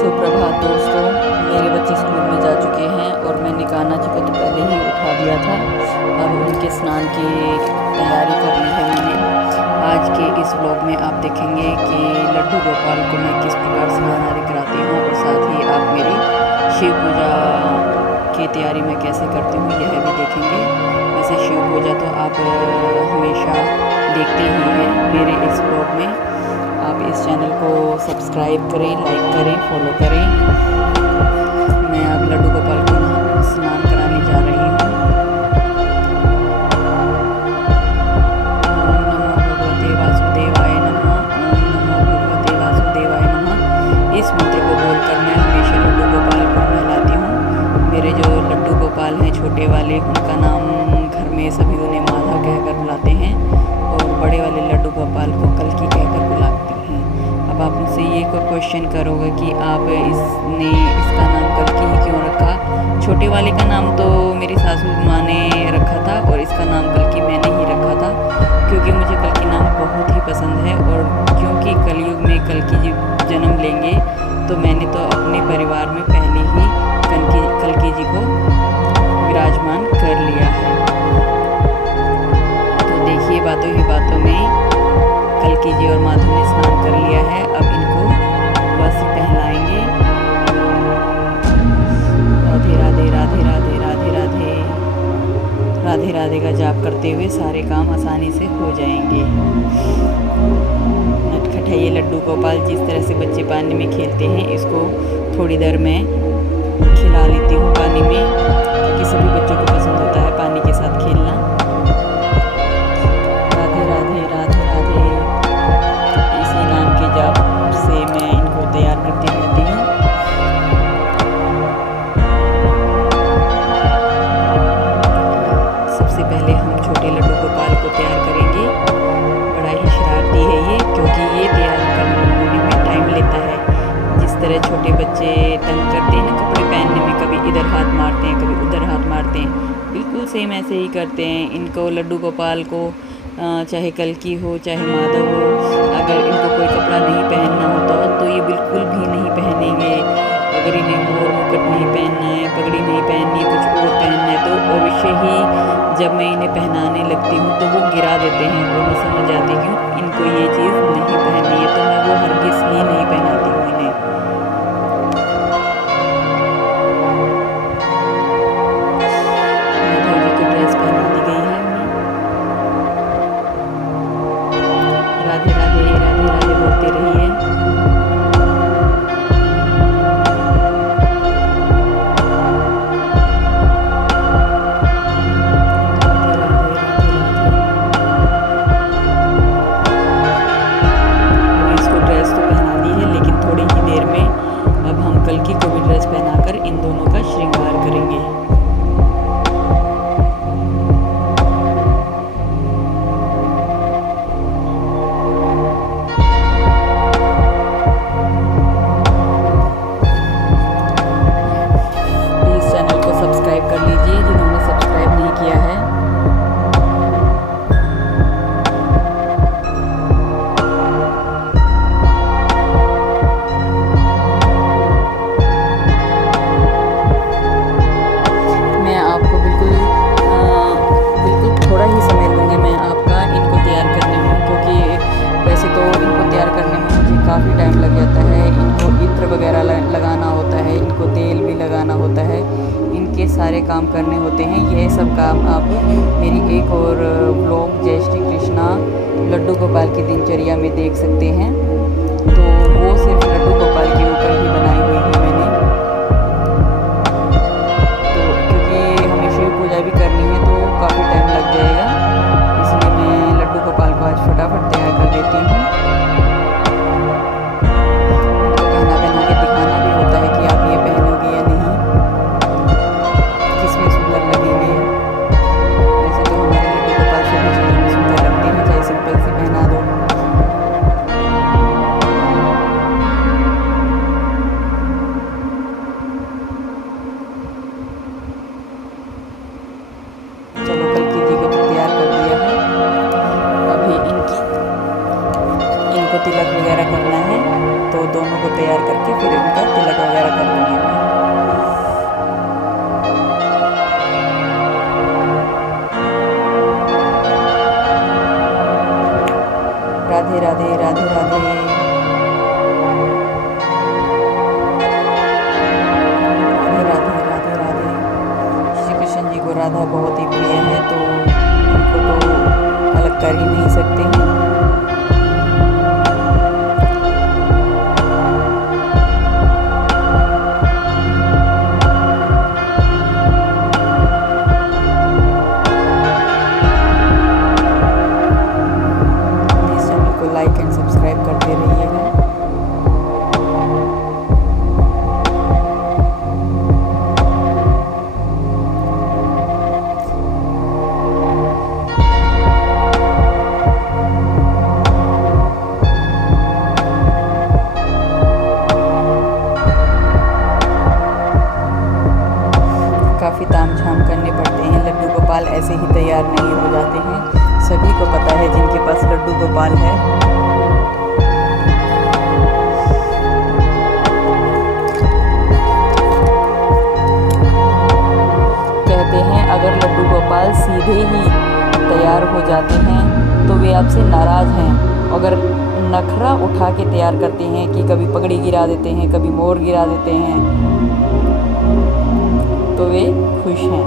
सुप्रभात दोस्तों। मेरे बच्चे स्कूल में जा चुके हैं और मैंने गाना जी को तो पहले ही उठा दिया था। अब उनके स्नान की तैयारी कर ली है मैंने। आज के इस व्लॉग में आप देखेंगे कि लड्डू गोपाल को मैं किस प्रकार स्नान आदि कराती हूँ और साथ ही आप मेरी शिव पूजा की तैयारी मैं कैसे करती हूँ यह भी देखेंगे। वैसे शिव पूजा तो आप हमेशा देखते ही हैं मेरे इस व्लॉग में। आप इस चैनल को सब्सक्राइब करें, लाइक करें, फॉलो करें। मैं अब लड्डू गोपाल को स्नान कराने जा रही हूँ। ओम नमो भगवते वासुदेवाय नमः। ओम नमो भगवते वासुदेवाय नमः। इस मंत्र को बोलकर मैं हमेशा लड्डू गोपाल को नहलाती हूँ। मेरे जो लड्डू गोपाल हैं छोटे वाले, उनका नाम घर में सभी उन्हें माधव कहकर बुलाते हैं और बड़े वाले लड्डू गोपाल को कल्कि कहकर बुलाते हैं। अब आप मुझसे ये कोई क्वेश्चन करोगे कि आप इसका नाम कल्कि ही क्यों रखा। छोटे वाले का नाम तो मेरी सासू माँ ने रखा था और इसका नाम कल्कि मैंने ही रखा था, क्योंकि मुझे कल्कि नाम बहुत ही पसंद है। और क्योंकि कलयुग में कल्कि जी जन्म लेंगे तो मैंने तो अपने परिवार में पहले ही कल्कि जी को विराजमान कर लिया है। तो देखिए बातों ही बातों में कल्कि जी और माधव ने स्नान कर लिया है। अब इनको वस्त्र पहनाएंगे। राधे राधे राधे राधे राधे राधे राधे राधे का जाप करते हुए सारे काम आसानी से हो जाएंगे। नटखट है ये लड्डू गोपाल। जिस तरह से बच्चे पानी में खेलते हैं, इसको थोड़ी देर में खिला लेती हूँ पानी में, क्योंकि सभी बच्चों को पसंद होता है पानी के साथ खेलना। राधे राधे राधे राधे। इसी नाम के जाप से मैं इनको तैयार करती रहती हूँ। सबसे पहले हम छोटे लड्डू गोपाल को तैयार करेंगे। बड़ा ही शरारती है ये, क्योंकि ये तैयार करने में टाइम लेता है। जिस तरह छोटे बच्चे तंग करते हैं ना कपड़े पहनने में, कभी इधर हाथ मारते हैं कभी उधर हाथ मारते हैं, बिल्कुल सेम ऐसे ही करते हैं। इनको लड्डू गोपाल को चाहे कल्कि हो चाहे माधव हो, अगर इनको कोई कपड़ा नहीं पहनना होता तो ये बिल्कुल भी नहीं पहनेंगे। अगर इन्हें मोर मुकुट नहीं पहनना है, पगड़ी नहीं पहननी है, कुछ और पहनना है, तो अवश्य ही जब मैं इन्हें पहनाने लगती हूँ तो वो गिरा देते हैं और मैं समझ जाती हूँ इनको ये चीज़ नहीं पहननी है, तो मैं वो हरगिज़ ही नहीं पहनाती हूँ इन्हें। माधव जी को ड्रेस पहना दी गई है। राधे राधे राधे राधे बोलते रहिए। कल्कि को भी ड्रेस पहनाकर इन दोनों का श्रृंगार करेंगे। प्लीज चैनल को सब्सक्राइब कर लीजिए जिन्होंने सब्सक्राइब नहीं किया है। काफ़ी टाइम लग जाता है। इनको इत्र वगैरह लगाना होता है, इनको तेल भी लगाना होता है, इनके सारे काम करने होते हैं। यह सब काम आप मेरी एक और व्लॉग जय श्री कृष्णा लड्डू गोपाल की दिनचर्या में देख सकते हैं। तो वो सिर्फ लड्डू गोपाल के ऊपर ही बनाई हुई है मैंने। तो क्योंकि हमें शिव पूजा भी करनी है तो काफ़ी टाइम लग जाएगा, इसलिए मैं लड्डू गोपाल को आज फटाफट तैयार कर देती हूँ। दिखाना भी होता है कि आप ये पहनोगे या नहीं, किसमें सुंदर लगेंगे। वैसे तो हमारे लड्डू गोपाल सभी चीज़ों में सुंदर लगते हैं, चाहे सिंपल सी पहना दो। फिर इनका तिलक वगैरह कर लूँगी मैं। राधे राधे राधे राधे। राधे राधे राधे राधे। श्री कृष्ण जी को राधा बहुत ही प्रिय है, तो उनको तो अलग कर ही नहीं सकते हैं। लाइक एंड सब्सक्राइब करते रहिएगा। काफ़ी तामझाम करने पड़ते हैं, लड्डू गोपाल ऐसे ही तैयार नहीं हो जाते हैं। सभी को पता है जिनके पास लड्डू गोपाल है। कहते हैं अगर लड्डू गोपाल सीधे ही तैयार हो जाते हैं तो वे आपसे नाराज़ हैं। अगर नखरा उठा के तैयार करते हैं कि कभी पगड़ी गिरा देते हैं, कभी मोर गिरा देते हैं, तो वे खुश हैं।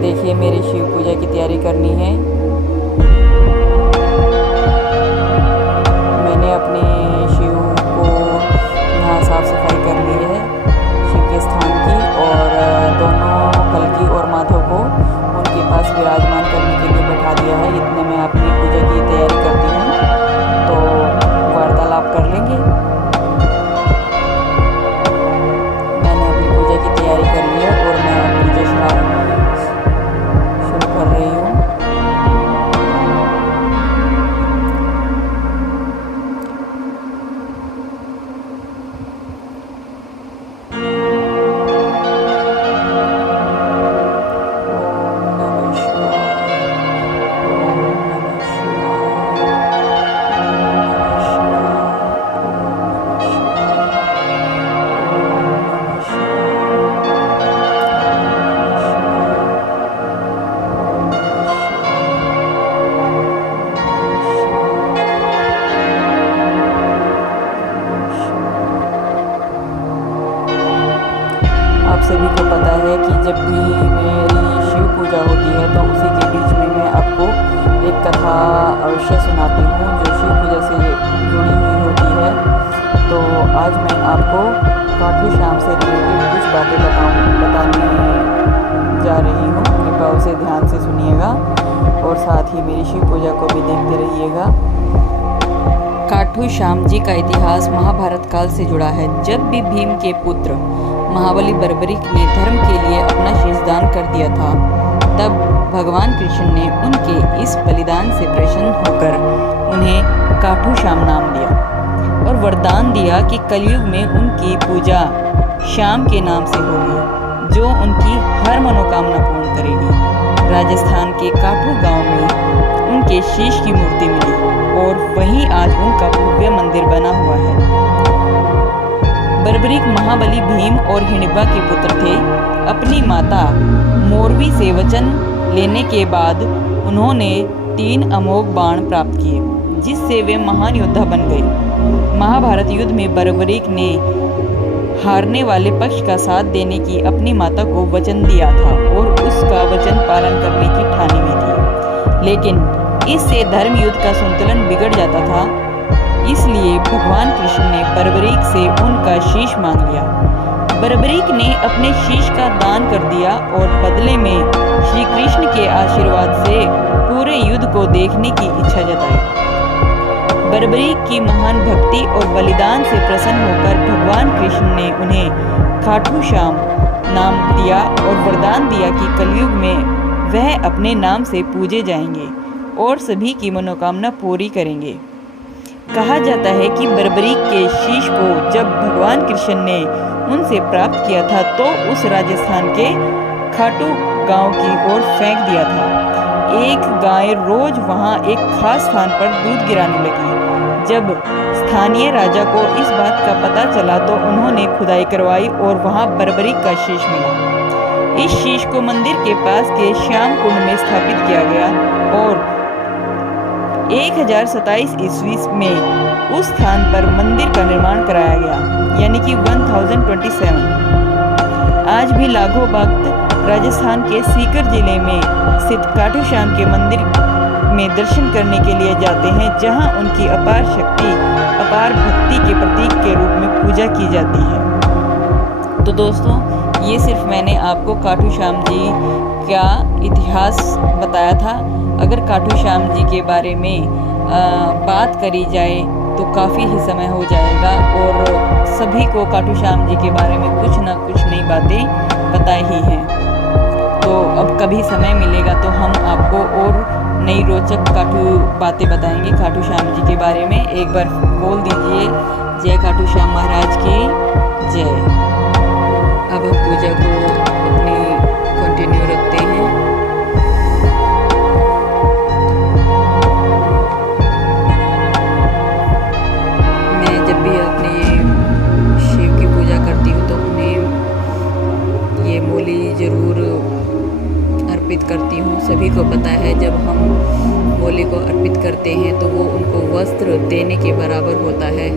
देखिए मेरी शिव पूजा की तैयारी करनी है। मैंने अपने शिव को यहाँ साफ सफाई कर ली है शिव के स्थान की, और दोनों कल्की और माधव को उनके पास विराजमान करने के लिए बैठा दिया है। इतने में अपनी पूजा की तैयारी करती हूँ, तो वार्तालाप कर लेंगे। मैंने अपनी पूजा की तैयारी कर ली है और मैं पूजा शुरू कर रही हूँ। आप सभी को पता है कि जब भी मेरी शिव पूजा होती है तो उसी के बीच में मैं आपको एक कथा अवश्य सुनाती हूँ जो शिव पूजा से जुड़ी हुई होती है। तो आज मैं आपको खाटू श्याम से रिलेटेड कुछ बातें बताने जा रही हूँ। कृपया उसे ध्यान से सुनिएगा और साथ ही मेरी शिव पूजा को भी देखते रहिएगा। खाटू श्याम जी का इतिहास महाभारत काल से जुड़ा है। जब भी भीम के पुत्र महाबली बर्बरीक ने धर्म के लिए अपना शीशदान कर दिया था, तब भगवान कृष्ण ने उनके इस बलिदान से प्रसन्न होकर उन्हें खाटू श्याम नाम दिया और वरदान दिया कि कलयुग में उनकी पूजा श्याम के नाम से होगी, जो उनकी हर मनोकामना पूर्ण करेगी। राजस्थान के खाटू गांव में उनके शीश की मूर्ति मिली और वहीं आज उनका भव्य मंदिर बना हुआ है। बर्बरीक महाबली भीम और हिडिंबा के पुत्र थे। अपनी माता मोरवी से वचन लेने के बाद उन्होंने 3 अमोघ बाण प्राप्त किए, जिससे वे महान योद्धा बन गए। महाभारत युद्ध में बर्बरीक ने हारने वाले पक्ष का साथ देने की अपनी माता को वचन दिया था और उसका वचन पालन करने की ठानी हुई थी, लेकिन इससे धर्म युद्ध का संतुलन बिगड़ जाता था। इसलिए भगवान कृष्ण ने बर्बरीक से उनका शीश मांग लिया। बर्बरीक ने अपने शीश का दान कर दिया और बदले में श्री कृष्ण के आशीर्वाद से पूरे युद्ध को देखने की इच्छा जताई। बर्बरीक की महान भक्ति और बलिदान से प्रसन्न होकर भगवान कृष्ण ने उन्हें खाटू श्याम नाम दिया और वरदान दिया कि कलयुग में वह अपने नाम से पूजे जाएंगे और सभी की मनोकामना पूरी करेंगे। कहा जाता है कि बर्बरीक के शीश को जब भगवान कृष्ण ने उनसे प्राप्त किया था तो उस राजस्थान के खाटू गांव की ओर फेंक दिया था। एक गाय रोज वहां एक खास स्थान पर दूध गिराने लगी। जब स्थानीय राजा को इस बात का पता चला तो उन्होंने खुदाई करवाई और वहां बर्बरी का शीश मिला। इस शीश को मंदिर के पास के श्याम कुंड में स्थापित किया गया और 1027 ईस्वी में उस स्थान पर मंदिर का निर्माण कराया गया, यानी कि 1027। आज भी लाखों भक्त राजस्थान के सीकर जिले में स्थित खाटू श्याम के मंदिर में दर्शन करने के लिए जाते हैं, जहां उनकी अपार शक्ति, अपार भक्ति के प्रतीक के रूप में पूजा की जाती है। तो दोस्तों, ये सिर्फ मैंने आपको खाटू श्याम जी का इतिहास बताया था। अगर खाटू श्याम जी के बारे में बात करी जाए तो काफ़ी ही समय हो जाएगा और सभी को खाटू श्याम जी के बारे में कुछ ना कुछ नई बातें पता ही हैं। तो अब कभी समय मिलेगा तो हम आपको और नई रोचक बातें बताएंगे खाटू श्याम जी के बारे में। एक बार बोल दीजिए जय खाटू श्याम महाराज की जय। अब हम पूजा को अपनी कंटिन्यू रखते हैं। मैं जब भी अपने शिव की पूजा करती हूँ तो उन्हें ये मोली ज़रूर अर्पित करती हूँ। सभी को पता है जब हम मोली को अर्पित करते हैं तो वो उनको वस्त्र देने के बराबर होता है।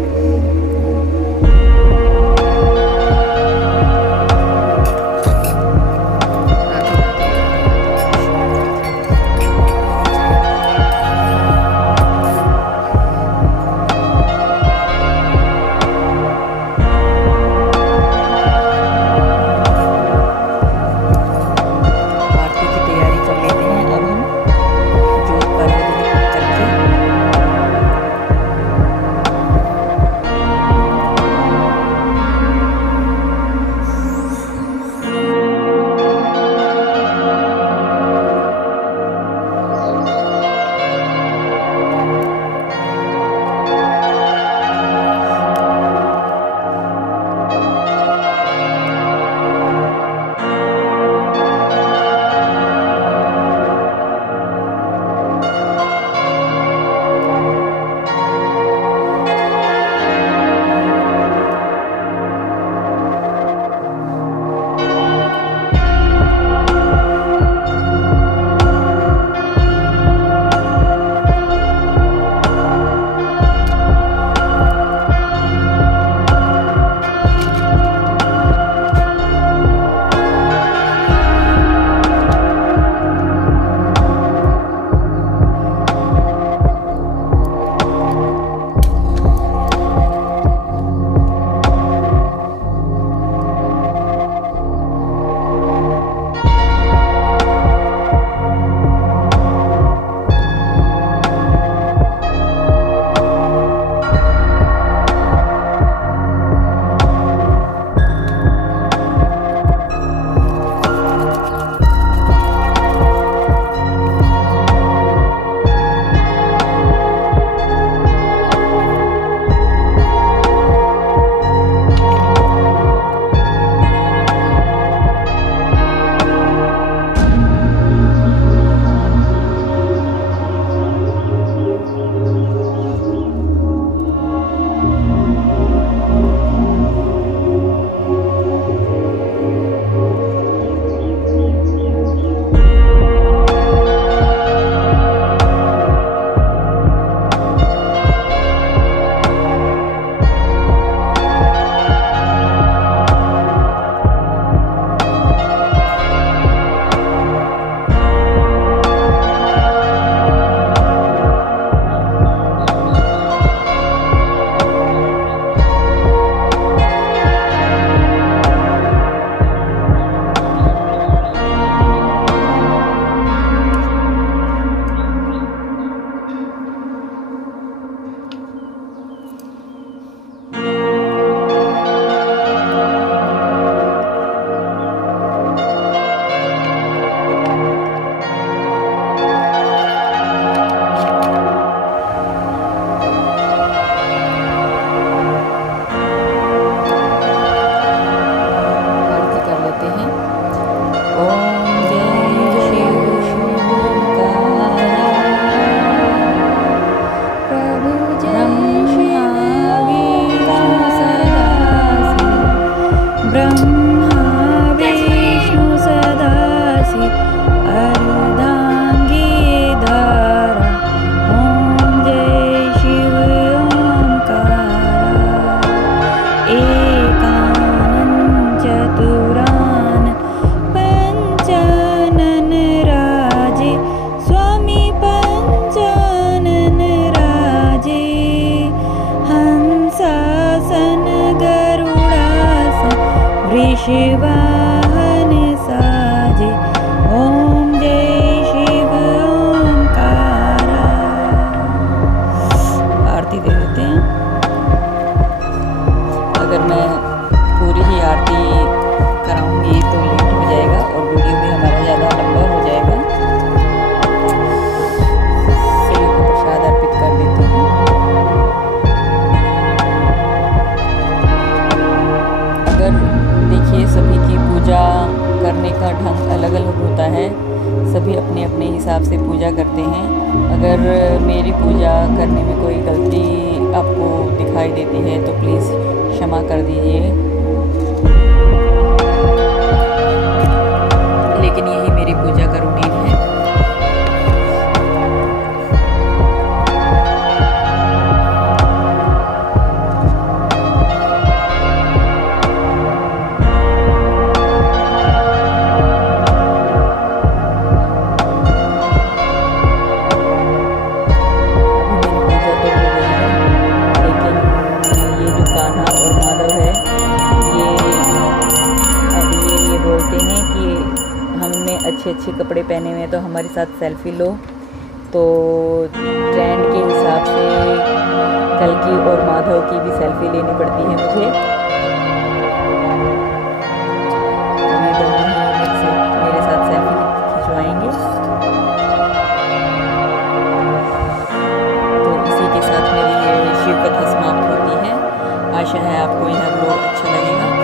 शिवाहन साजे, ओम जय शिव ओंकारा। आरती दे देते हैं। अगर मैं पूरी ही आरती कराऊंगी तो लेट हो जाएगा और वीडियो भी हमारा ज़्यादा लंबा हो जाएगा। सभी को प्रसाद अर्पित कर देते हैं। अगर देखिए, सभी की पूजा करने का ढंग अलग अलग होता है, सभी अपने अपने हिसाब से पूजा करते हैं। अगर मेरी पूजा करने में कोई गलती आपको दिखाई देती है तो प्लीज़ क्षमा कर दीजिए, लेकिन यही मेरी पूजा का रूटीन है। अच्छे कपड़े पहने हुए हैं तो हमारे साथ सेल्फी लो। तो ट्रेंड के हिसाब से कल्कि और माधव की भी सेल्फी लेनी पड़ती है मुझे। ये दोनों ही मेरे साथ सेल्फी खिंचवाएंगे। तो इसी के साथ मेरी ये शिव कथा समाप्त होती है। आशा है आपको यह ब्लॉग अच्छा लगेगा।